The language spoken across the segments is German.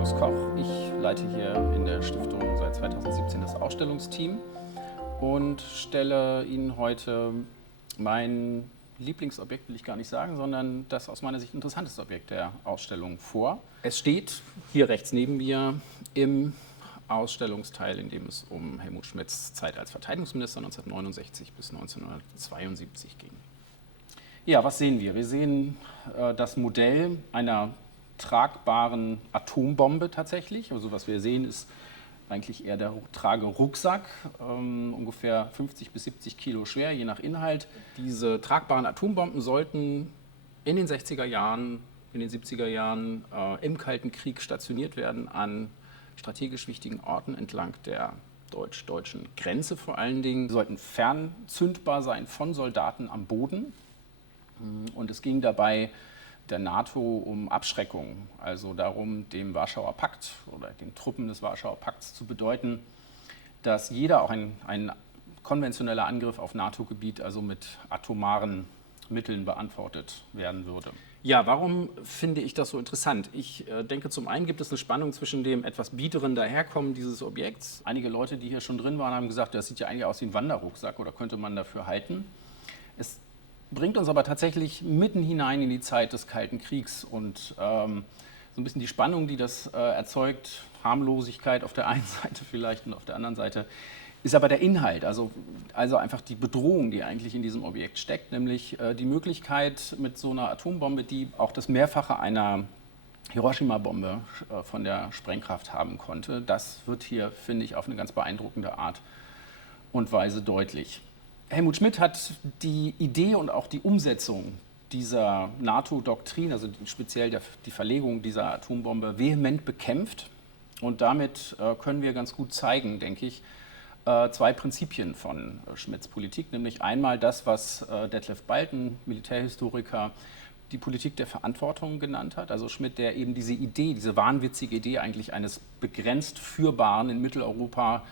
Markus Koch. Ich leite hier in der Stiftung seit 2017 das Ausstellungsteam und stelle Ihnen heute mein Lieblingsobjekt, will ich gar nicht sagen, sondern das aus meiner Sicht interessanteste Objekt der Ausstellung vor. Es steht hier rechts neben mir im Ausstellungsteil, in dem es um Helmut Schmidts Zeit als Verteidigungsminister 1969 bis 1972 ging. Ja, was sehen wir? Wir sehen das Modell einer tragbaren Atombombe tatsächlich. Also was wir sehen, ist eigentlich eher der Tragerucksack, ungefähr 50 bis 70 Kilo schwer, je nach Inhalt. Diese tragbaren Atombomben sollten in den 60er Jahren, in den 70er Jahren im Kalten Krieg stationiert werden an strategisch wichtigen Orten entlang der deutsch-deutschen Grenze vor allen Dingen. Sie sollten fernzündbar sein von Soldaten am Boden. Und es ging dabei der NATO um Abschreckung, also darum, dem Warschauer Pakt oder den Truppen des Warschauer Pakts zu bedeuten, dass jeder, auch ein konventioneller Angriff auf NATO-Gebiet, also mit atomaren Mitteln beantwortet werden würde. Ja, warum finde ich das so interessant? Ich denke, zum einen gibt es eine Spannung zwischen dem etwas biederen Daherkommen dieses Objekts. Einige Leute, die hier schon drin waren, haben gesagt, das sieht ja eigentlich aus wie ein Wanderrucksack oder könnte man dafür halten. Es bringt uns aber tatsächlich mitten hinein in die Zeit des Kalten Kriegs und so ein bisschen die Spannung, die das erzeugt, Harmlosigkeit auf der einen Seite vielleicht und auf der anderen Seite, ist aber der Inhalt, also einfach die Bedrohung, die eigentlich in diesem Objekt steckt, nämlich die Möglichkeit mit so einer Atombombe, die auch das Mehrfache einer Hiroshima-Bombe von der Sprengkraft haben konnte. Das wird hier, finde ich, auf eine ganz beeindruckende Art und Weise deutlich. Helmut Schmidt hat die Idee und auch die Umsetzung dieser NATO-Doktrin, also speziell die Verlegung dieser Atombombe, vehement bekämpft. Und damit können wir ganz gut zeigen, denke ich, zwei Prinzipien von Schmidts Politik, nämlich einmal das, was Detlef Balten, Militärhistoriker, die Politik der Verantwortung genannt hat. Also Schmidt, der eben diese Idee, diese wahnwitzige Idee eigentlich eines begrenzt führbaren, in Mitteleuropa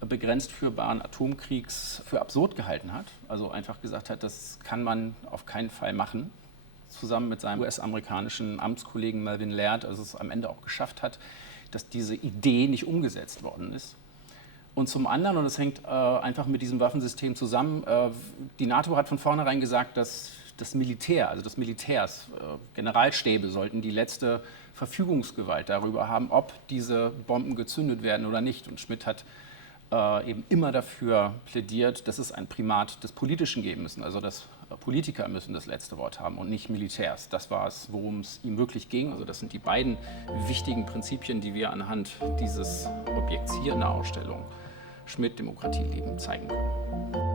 begrenzt führbaren Atomkriegs für absurd gehalten hat. Also einfach gesagt hat, das kann man auf keinen Fall machen. Zusammen mit seinem US-amerikanischen Amtskollegen Melvin Laird, also es am Ende auch geschafft hat, dass diese Idee nicht umgesetzt worden ist. Und zum anderen, und das hängt einfach mit diesem Waffensystem zusammen, die NATO hat von vornherein gesagt, dass das Militär, also des Militärs, Generalstäbe sollten die letzte Verfügungsgewalt darüber haben, ob diese Bomben gezündet werden oder nicht. Und Schmidt hat eben immer dafür plädiert, dass es ein Primat des Politischen geben müssen, also dass Politiker müssen das letzte Wort haben und nicht Militärs. Das war es, worum es ihm wirklich ging. Also das sind die beiden wichtigen Prinzipien, die wir anhand dieses Objekts hier in der Ausstellung Schmidt Demokratie leben zeigen können.